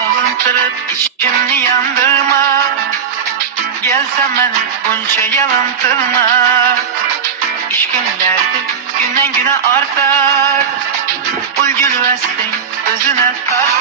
Avıntırıp içimni yandırma. Gelsen beni bunca yalıntırma. İşkin derdi günden güne artar. Bul gülversin özüne tartar.